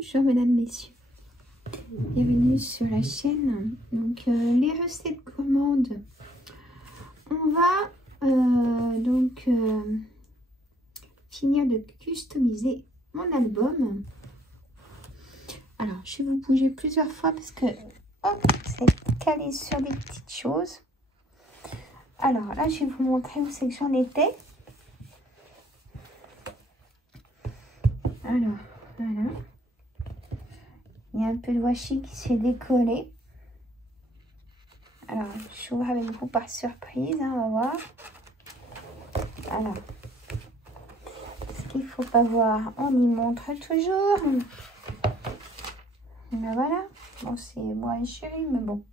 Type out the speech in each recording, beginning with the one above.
Bonjour mesdames, messieurs, bienvenue sur la chaîne. Donc les recettes gourmandes, on va finir de customiser mon album. Alors je vais vous bouger plusieurs fois parce que c'est calé sur des petites choses. Alors là je vais vous montrer où c'est que j'en étais. Alors voilà, il y a un peu de washi qui s'est décollé. Alors, je ouvre avec vous par surprise, hein, on va voir. Alors, ce qu'il ne faut pas voir, on y montre toujours. Et ben voilà. Bon, c'est moi et chérie, mais bon.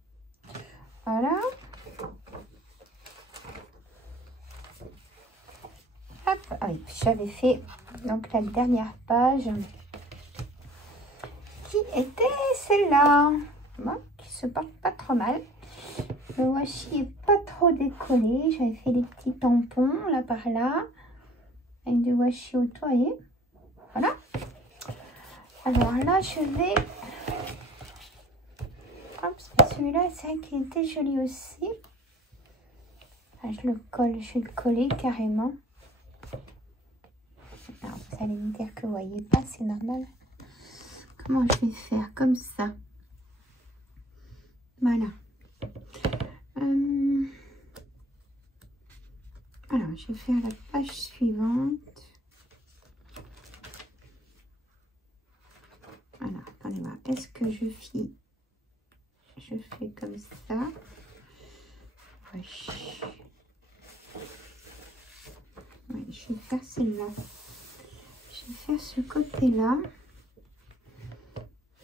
Voilà. Hop. Ah oui, j'avais fait donc la dernière page qui était celle-là. Bon, qui se porte pas trop mal. Le washi est pas trop décollé. J'avais fait des petits tampons là par là. Avec du washi autour. Et voilà. Alors là, je vais... Celui-là, c'est vrai qu'il était joli aussi. Ah, je le colle, je vais le coller carrément. Alors, vous allez me dire que vous voyez pas, c'est normal. Comment je vais faire? Comme ça. Voilà. Alors, je vais faire la page suivante. Voilà, attendez voir. Est-ce que je fais comme ça? Ouais. Ouais, je vais faire celle-là. Je vais faire ce côté-là.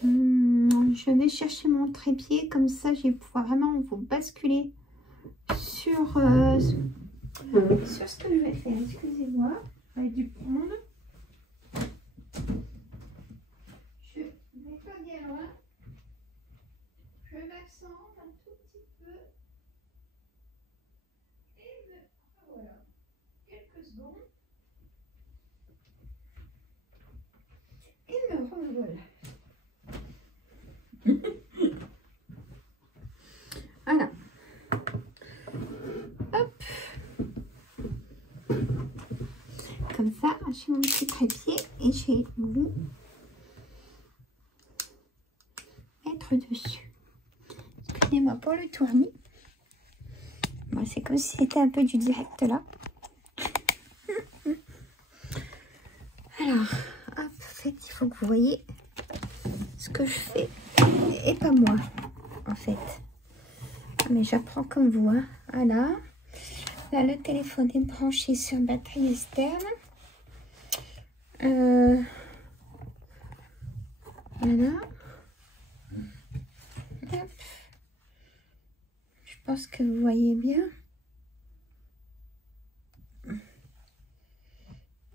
Je vais chercher mon trépied. Comme ça, je vais pouvoir vraiment vous basculer sur ce que je vais faire. Excusez-moi. J'aurais dû prendre. Je vais pas bien loin. Je m'accente un tout petit peu. Et voilà. Quelques secondes. Et me revoilà. Voilà. Hop. Comme ça, j'ai mon petit trépied et je vais vous mettre dessus. Excusez-moi pour le tournis. Bon, c'est comme si c'était un peu du direct là. Alors, hop, en fait, il faut que vous voyez ce que je fais et pas moi, en fait. Mais j'apprends comme vous, hein. Voilà. Là, le téléphone est branché sur batterie externe. Voilà. Hop. Je pense que vous voyez bien.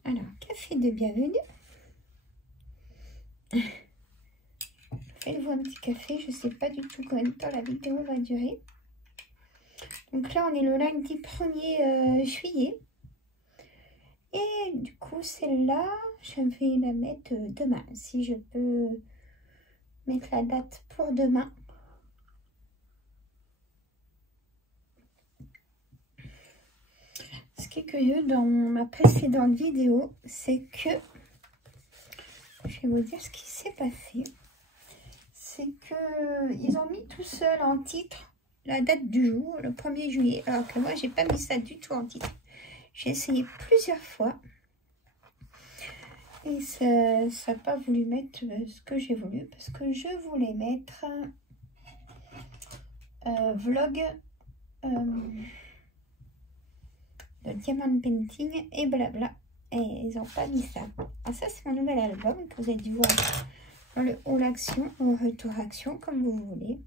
Alors, café de bienvenue. Faites-vous un petit café. Je ne sais pas du tout combien de temps la vidéo va durer. Donc là, on est le lundi 1er juillet. Et du coup, celle-là, je vais la mettre demain. Si je peux mettre la date pour demain. Ce qui est curieux dans ma précédente vidéo, c'est que, je vais vous dire ce qui s'est passé. C'est que ils ont mis tout seul en titre la date du jour, le 1er juillet. Alors que moi, j'ai pas mis ça du tout en titre. J'ai essayé plusieurs fois. Et ça n'a pas voulu mettre ce que j'ai voulu. Parce que je voulais mettre vlog de diamant painting et blabla. Et ils n'ont pas mis ça. Alors ça, c'est mon nouvel album que vous avez dû voir dans le haut l'action ou retour action, comme vous voulez.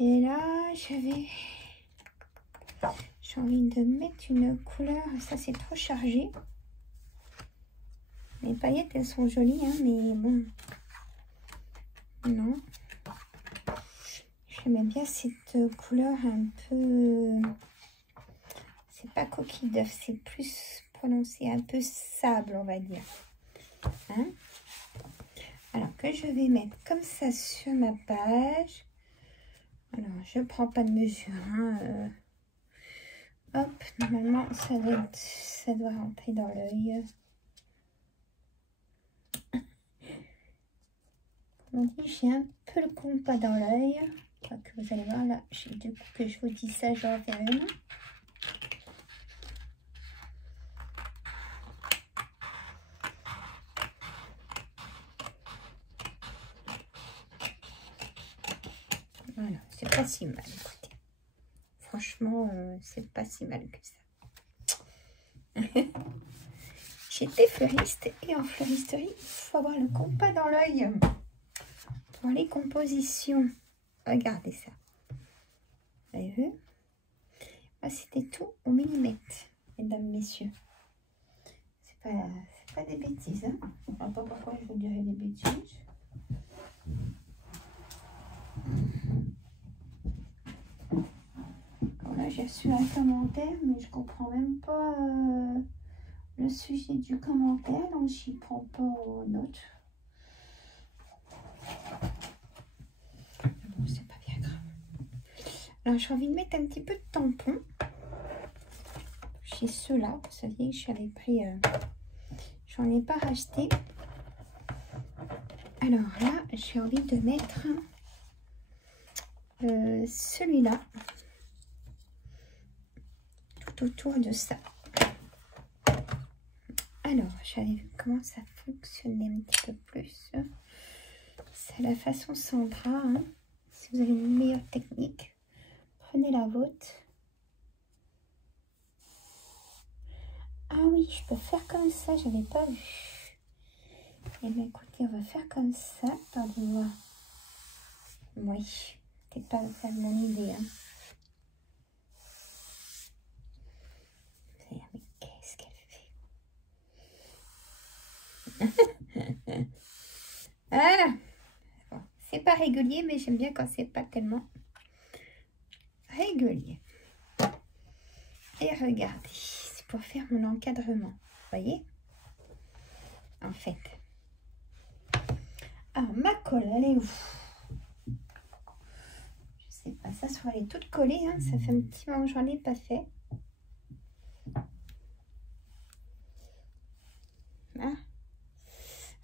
Et là, j'ai envie de mettre une couleur. Ça, c'est trop chargé. Les paillettes, elles sont jolies, hein, mais bon. Non. J'aimais bien cette couleur un peu... C'est pas coquille d'œuf, c'est plus prononcé, un peu sable, on va dire. Hein? que je vais mettre comme ça sur ma page. Alors, je ne prends pas de mesure. Hein. Hop, normalement, ça doit rentrer dans l'œil. On dit, j'ai un peu le compas dans l'œil. Vous allez voir, là, du coup que je vous dis ça, j'en fais une. Voilà, c'est pas si mal, écoutez. Franchement, c'est pas si mal que ça. J'étais fleuriste et en fleuristerie, il faut avoir le compas dans l'œil pour les compositions. Regardez ça. Vous avez vu? C'était tout au millimètre, mesdames, messieurs. C'est pas des bêtises. Hein? Je ne comprends pas pourquoi je vous dirais des bêtises. Là, j'ai reçu un commentaire, mais je comprends même pas le sujet du commentaire, donc j'y prends pas aux notes. Bon, c'est pas bien grave. Alors, j'ai envie de mettre un petit peu de tampon. Chez ceux-là, vous saviez que j'avais pris... j'en ai pas racheté. Alors là, j'ai envie de mettre celui-là. Tout autour de ça. Alors, j'avais vu comment ça fonctionnait un petit peu plus. C'est la façon Sandra. Hein. Si vous avez une meilleure technique, prenez la vôtre. Ah oui, je peux faire comme ça, j'avais pas vu. Eh bien, écoutez, on va faire comme ça. Attendez voir. Oui, c'est pas mon idée. Hein. Mais qu'est-ce qu'elle fait? Voilà. Bon, c'est pas régulier, mais j'aime bien quand c'est pas tellement régulier. Et regardez, c'est pour faire mon encadrement. Vous voyez? En fait. Alors, ma colle, elle est où? Je sais pas, ça soit elle est toute collée. Hein, ça fait un petit moment que j'en ai pas fait. Ah.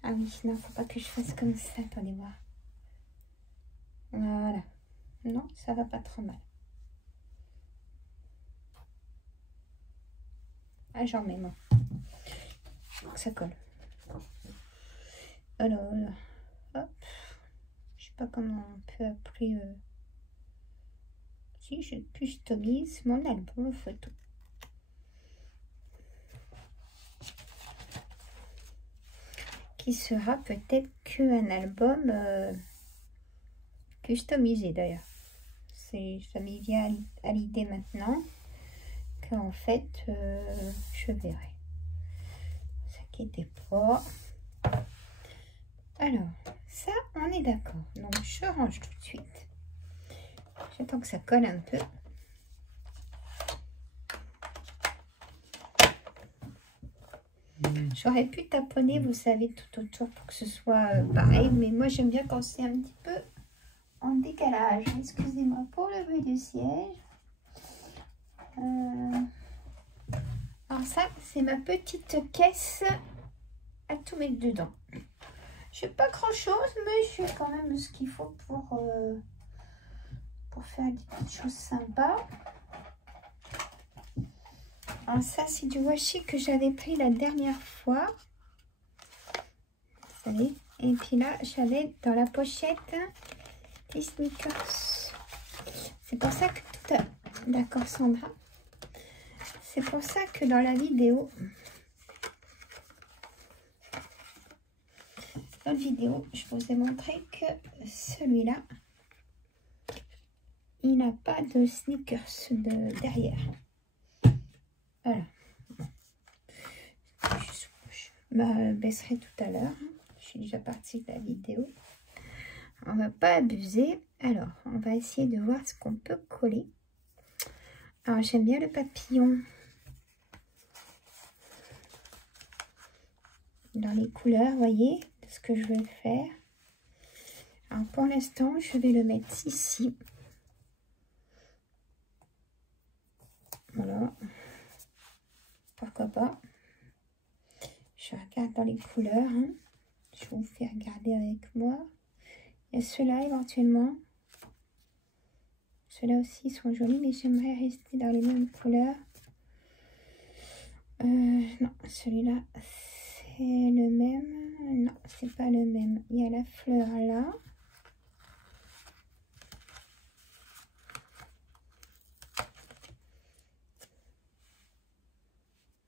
Ah oui, non, faut pas que je fasse comme ça. Attendez voir. Voilà. Non, ça va pas trop mal. Ah, j'en mets moi. Ça colle. Alors, hop. Je sais pas comment on peut appeler. Si je customise mon album photo. Qui sera peut-être qu'un album customisé d'ailleurs. Ça m'y vient à l'idée maintenant. En fait, je verrai. Ne vous inquiétez pas. Alors, ça, on est d'accord. Donc, je range tout de suite. J'attends que ça colle un peu. J'aurais pu taponner, vous savez, tout autour pour que ce soit pareil. Mais moi, j'aime bien quand c'est un petit peu en décalage. Excusez-moi pour le bruit du siège. Alors ça, c'est ma petite caisse à tout mettre dedans. Je n'ai pas grand chose, mais j'ai quand même ce qu'il faut pour faire des petites choses sympas. Alors ça, c'est du washi que j'avais pris la dernière fois. Vous savez. Et puis là, j'avais dans la pochette des sneakers. C'est pour ça que tout à... D'accord, Sandra. C'est pour ça que dans la vidéo, je vous ai montré que celui-là, il n'a pas de sneakers derrière. Voilà. Je me baisserai tout à l'heure. Je suis déjà partie de la vidéo. On va pas abuser. Alors, on va essayer de voir ce qu'on peut coller. Alors, j'aime bien le papillon. Dans les couleurs, voyez, de ce que je veux faire. Alors pour l'instant, je vais le mettre ici. Voilà. Pourquoi pas. Je regarde dans les couleurs. Hein. Je vous fais regarder avec moi. Il y a ceux-là éventuellement. Ceux-là aussi sont jolis, mais j'aimerais rester dans les mêmes couleurs. Non, celui-là, c'est le même. Non, c'est pas le même. Il y a la fleur là.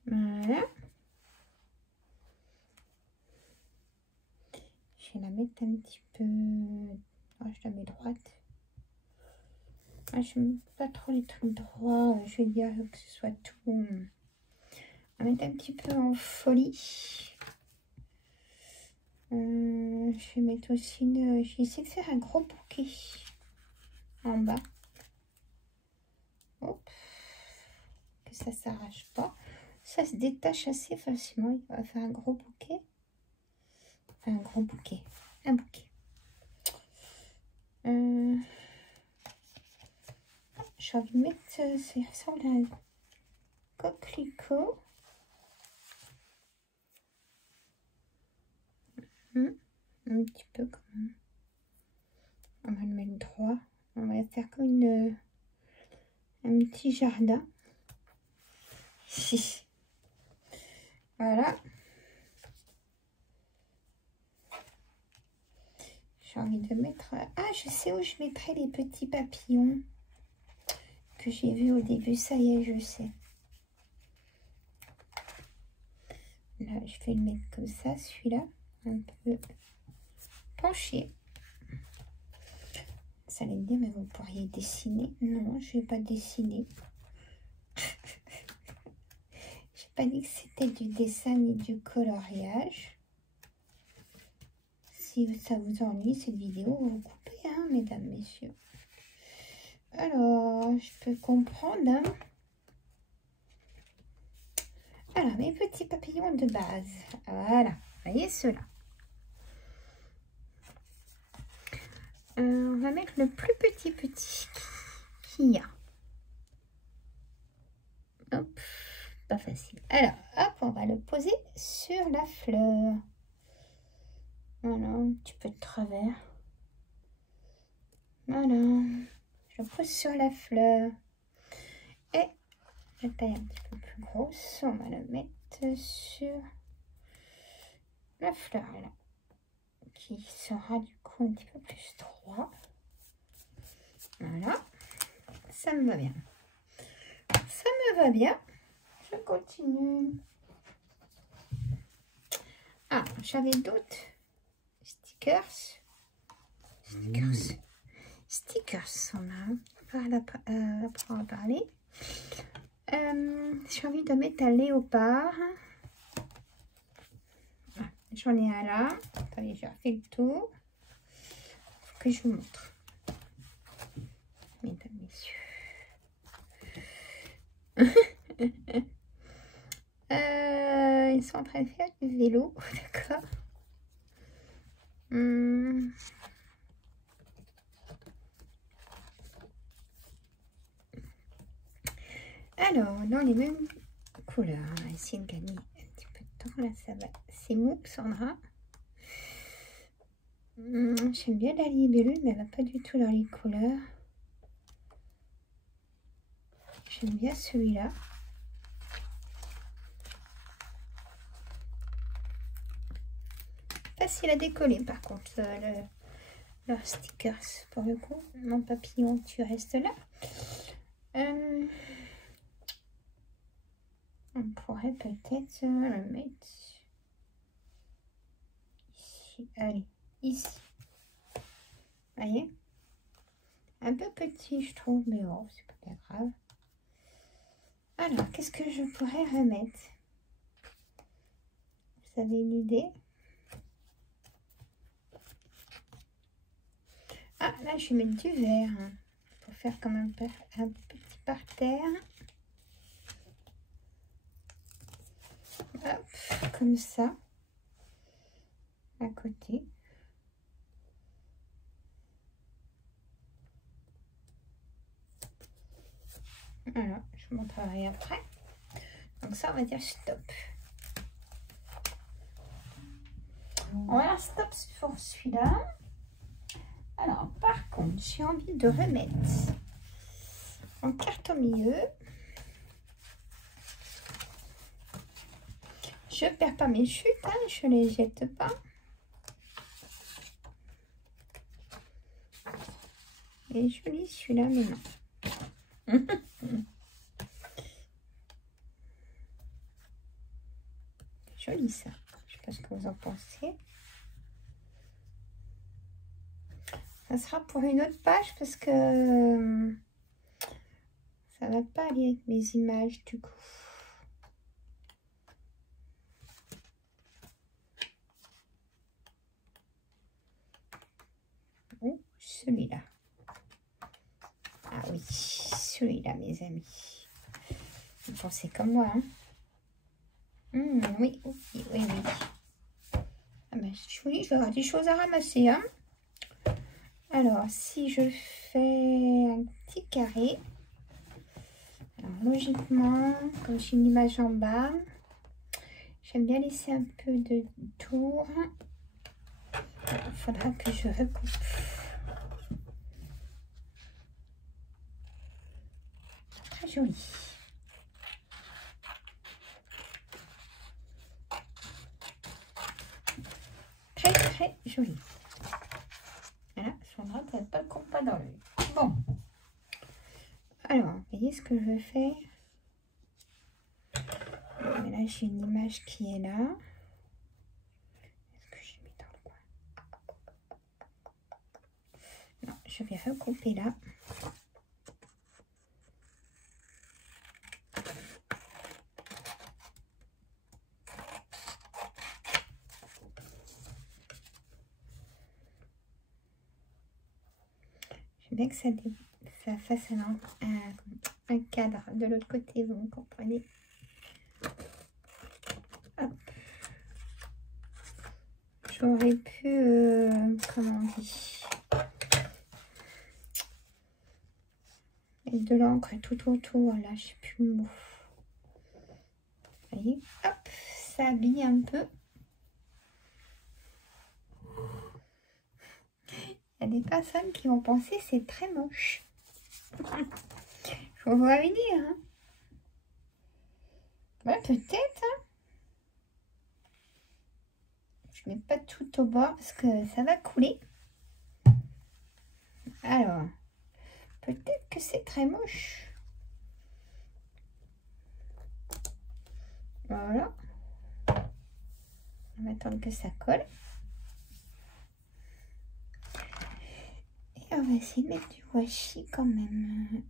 Voilà. Je vais la mettre un petit peu... Oh, je la mets droite. Ah, je n'aime pas trop les trucs droits. Je vais dire que ce soit tout... On va mettre un petit peu en folie. Je vais mettre aussi une... Je vais essayer de faire un gros bouquet en bas. Hop. Que ça s'arrache pas. Ça se détache assez facilement. Il va faire un gros bouquet. Enfin, un gros bouquet. Un bouquet. J'ai envie de mettre... Ça ressemble à un coquelicot. Un petit peu comme... On va le mettre droit. On va faire comme un petit jardin. Voilà. J'ai envie de mettre... Ah, je sais où je mettrai les petits papillons que j'ai vus au début. Ça y est, je sais. Là, je vais le mettre comme ça, celui-là. Un peu penché. Ça allait me dire, mais vous pourriez dessiner. Non, je ne vais pas dessiner. Je n'ai pas dit que c'était du dessin ni du coloriage. Si ça vous ennuie, cette vidéo, vous coupez, hein, mesdames, messieurs. Alors, je peux comprendre. Hein. Alors, mes petits papillons de base. Voilà, vous voyez ceux-là. On va mettre le plus petit qu'il y a. Hop, pas facile. Alors, hop, on va le poser sur la fleur. Voilà, un petit peu de travers. Voilà, je le pose sur la fleur. Et la taille un petit peu plus grosse, on va le mettre sur la fleur là, qui sera du coup un petit peu plus droit. Voilà, ça me va bien. Ça me va bien. Je continue. Ah, j'avais d'autres stickers. Stickers, on a à parler. J'ai envie de mettre un léopard. Ah, j'en ai un là. Attendez, j'ai refait le tour. Faut que je vous montre. Mesdames, messieurs. Ils sont en train de faire du vélo. D'accord. Alors, dans les mêmes couleurs, on va essayer de gagner un petit peu de temps. Là, ça va. C'est mou, Sandra. J'aime bien la libellule, mais elle va pas du tout dans les couleurs. J'aime bien celui-là. Facile à décoller, par contre, leurs stickers. Pour le coup, mon papillon, tu restes là. On pourrait peut-être le mettre ici. Allez, ici. Vous voyez? Un peu petit, je trouve, mais bon, c'est pas bien grave. Alors, qu'est-ce que je pourrais remettre? Vous avez une idée? Ah, là, je vais mettre du vert hein, pour faire comme un petit parterre. Hop, comme ça, à côté. Voilà, je vous montrerai après. Donc ça, on va dire stop. On va dire stop pour celui-là. Alors, par contre, j'ai envie de remettre en carte au milieu. Je perds pas mes chutes, hein, je les jette pas. Et joli celui-là, mais non. Joli ça. Je sais pas ce que vous en pensez. Ça sera pour une autre page parce que ça va pas aller avec mes images du coup. Oh, celui-là. Ah oui, celui-là, mes amis. Vous pensez comme moi, hein? Oui, oui, oui. Ah ben, je vous dis, je vais avoir des choses à ramasser, hein. Alors, si je fais un petit carré, alors logiquement, comme j'ai une image en bas, j'aime bien laisser un peu de tour. Il faudra que je recoupe. Très joli. Très très joli. Voilà, Sandra, tu n'as pas le compas dans l'œil. Bon. Alors, vous voyez ce que je fais? Mais là, j'ai une image qui est là. Est-ce que je mets dans le coin? Non, je vais recouper là. J'aime bien que ça fasse un cadre de l'autre côté, vous comprenez? J'aurais pu, comment on dit, mettre de l'encre tout autour, là, je sais plus le mot. Vous voyez, hop, ça habille un peu. Il y a des personnes qui vont penser que c'est très moche. Je vous vois venir, hein. Ouais, peut-être, hein. Je mets pas tout au bord parce que ça va couler. Alors, peut-être que c'est très moche. Voilà. On va attendre que ça colle. Et on va essayer de mettre du washi quand même.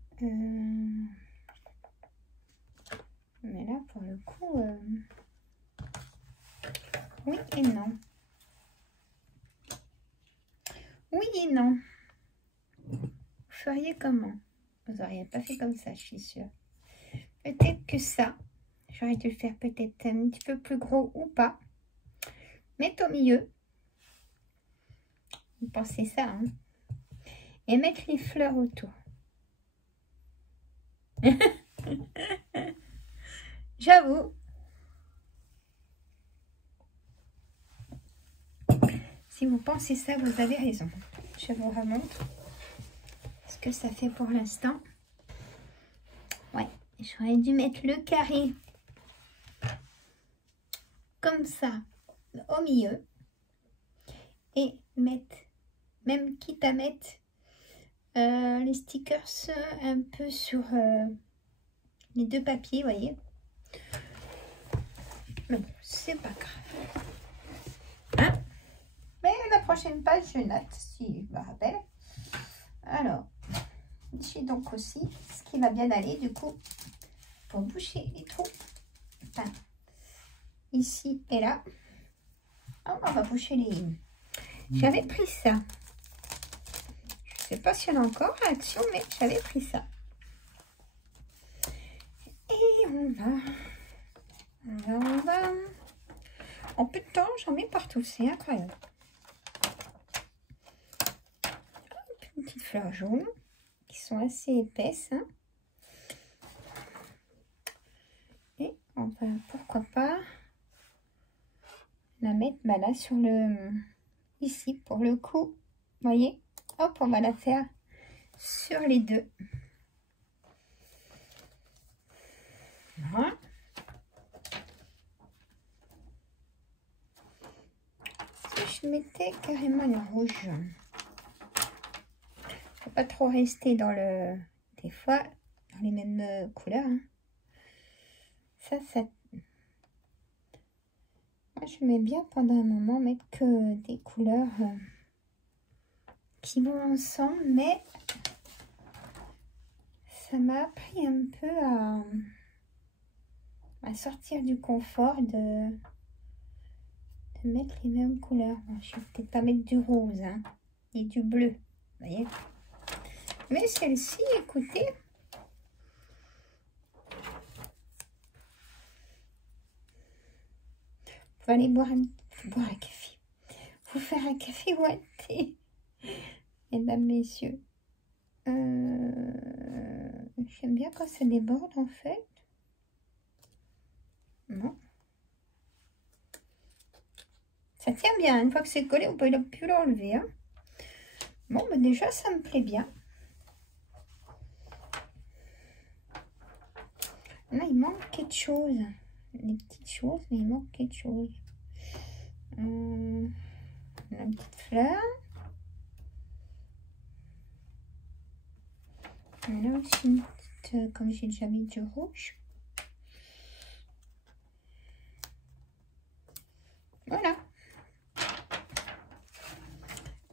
Mais là, pour le coup, oui et non. Oui et non. Vous feriez comment? Vous n'auriez pas fait comme ça, je suis sûre. Peut-être que ça, j'aurais dû le faire peut-être un petit peu plus gros ou pas. Mettre au milieu. Vous pensez ça, hein? Et mettre les fleurs autour. J'avoue. Si vous pensez ça, vous avez raison. Je vous remontre ce que ça fait pour l'instant. Ouais, j'aurais dû mettre le carré comme ça au milieu et mettre, même quitte à mettre les stickers un peu sur les deux papiers, vous voyez. Mais bon, c'est pas grave. Hein? Mais la prochaine page, je note, si je me rappelle. Alors, j'ai donc aussi ce qui va bien aller, du coup, pour boucher les trous. Enfin, ici et là. Oh, on va boucher les... J'avais pris ça. Je sais pas s'il y en a encore à Action, mais j'avais pris ça. Et on va... En peu de temps, j'en mets partout. C'est incroyable. Une petite fleur jaune qui sont assez épaisses. Hein. on va, pourquoi pas, la mettre bah, là sur le... Ici, pour le coup. Vous voyez? Hop, on va la faire sur les deux. Voilà. Si je mettais carrément le rouge, faut pas trop rester dans le... Des fois, dans les mêmes couleurs. Hein. Ça... Moi, je mets bien pendant un moment mettre que des couleurs qui vont ensemble, mais ça m'a appris un peu à sortir du confort de mettre les mêmes couleurs. Bon, je vais peut-être pas mettre du rose hein, et du bleu, vous voyez. Mais celle-ci, écoutez, vous allez boire un café. Vous faire un café ou un thé, mesdames, messieurs. J'aime bien quand ça déborde en fait. Non. Ça tient bien. Une fois que c'est collé, on peut plus l'enlever. Hein. Bon, bah déjà, ça me plaît bien. Là, il manque quelque chose. Des petites choses, mais il manque quelque chose. Une petite fleur. Là aussi, une petite, comme j'ai déjà mis du rouge. Voilà.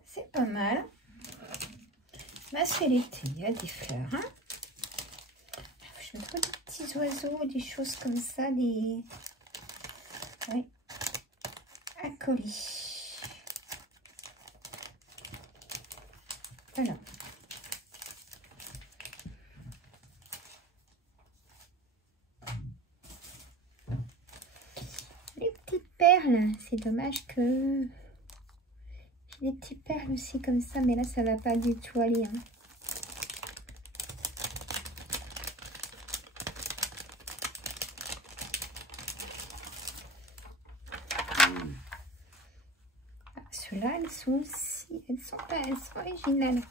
C'est pas mal. Là, c'est l'été. Il y a des fleurs. Hein. Je trouve des petits oiseaux, des choses comme ça, des... Oui. À coller. Voilà. Les petites perles, c'est dommage que j'ai des petites perles aussi comme ça, mais là ça va pas du tout aller. Hein. Ceux-là, elles sont aussi, elles sont originales.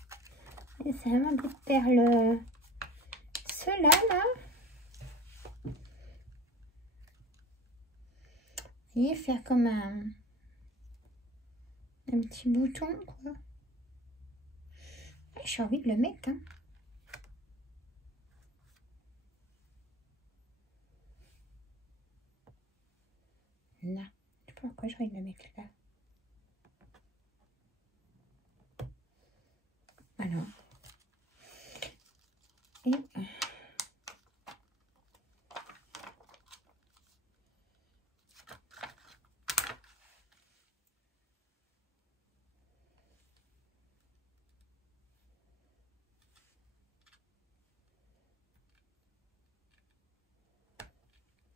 C'est vraiment des perles. Ceux-là, là. Vous voyez, faire comme un petit bouton, quoi. J'ai envie de le mettre, hein. Là. Je sais pas pourquoi j'ai envie de le mettre là. Alors. Et...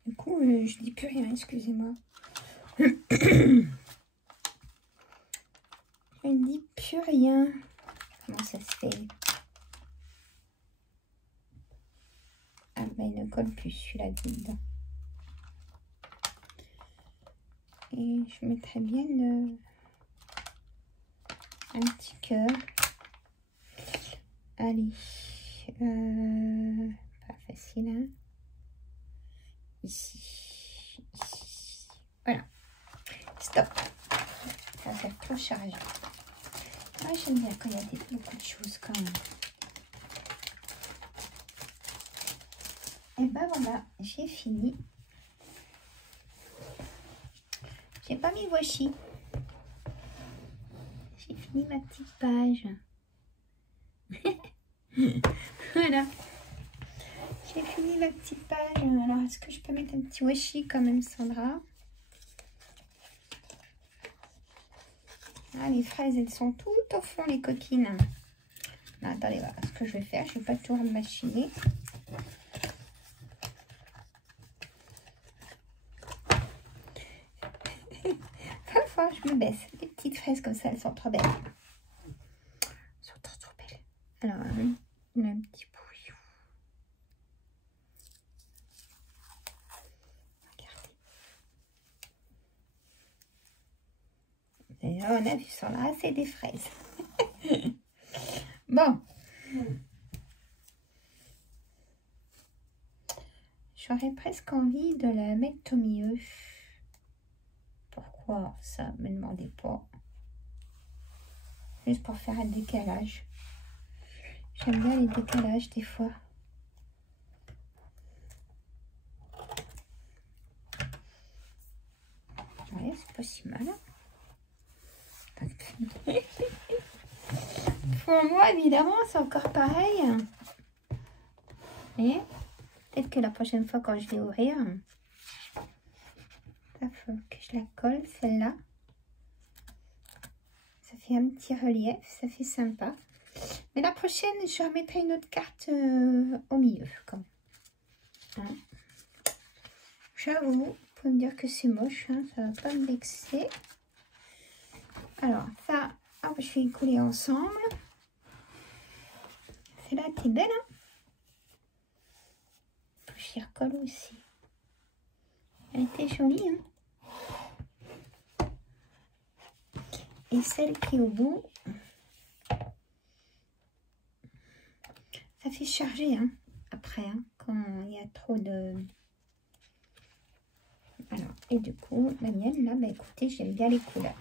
Du coup, je dis plus rien, excusez-moi. Je ne dis plus rien. Comment ça se fait? Ah ben il ne colle plus celui-là dedans. Et je mettrais bien un petit cœur. Allez. Pas facile, hein. Ici. Voilà. Stop. Ça va faire trop chargé. Ah, j'aime bien quand il y a beaucoup de choses quand même. Et ben voilà, j'ai fini. J'ai pas mis washi. J'ai fini ma petite page. Voilà. J'ai fini ma petite page. Alors, est-ce que je peux mettre un petit washi quand même, Sandra? Ah, les fraises, elles sont toutes au fond, les coquines. Non, attendez, voilà ce que je vais faire. Je vais pas tout remachiner. Parfois, je me baisse. Les petites fraises comme ça, elles sont trop belles. Elles sont trop, trop belles. Alors, un petit bout. Et on a vu sur là, c'est des fraises. Bon. J'aurais presque envie de la mettre au milieu. Pourquoi ça? Me demandez pas. Juste pour faire un décalage. J'aime bien les décalages des fois. Ouais, c'est pas si mal. Pour moi, évidemment, c'est encore pareil. Et peut-être que la prochaine fois, quand je vais ouvrir, il faut que je la colle, celle-là. Ça fait un petit relief, ça fait sympa. Mais la prochaine, je remettrai une autre carte au milieu. Comme. Hein. J'avoue, vous pouvez me dire que c'est moche, hein, ça va pas me vexer. Alors, ça, hop, je vais les coller ensemble. Celle-là, t'es belle, hein? Je y recolle aussi. Elle était jolie, hein? Et celle qui est au bout, ça fait charger, hein, après, hein, quand il y a trop de... Alors, et du coup, la mienne, là, bah écoutez, j'aime bien les couleurs.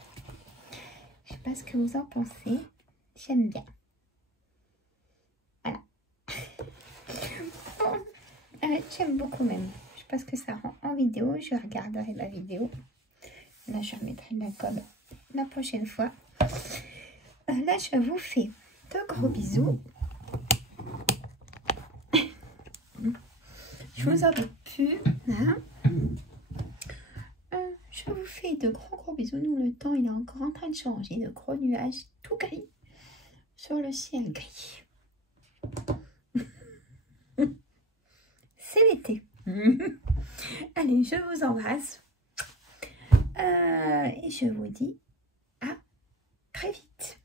Je sais pas ce que vous en pensez. J'aime bien. Voilà. Bon, j'aime beaucoup même. Je sais pas ce que ça rend en vidéo. Je regarderai la vidéo. Là, je remettrai de la colle la prochaine fois. Là, je vous fais de gros bisous. Je vous en dis plus. Hein. Je vous fais de gros bisous. Nous, le temps, il est encore en train de changer. De gros nuages tout gris sur le ciel gris. C'est l'été. Allez, je vous embrasse. Et je vous dis à très vite.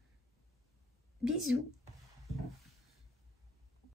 Bisous.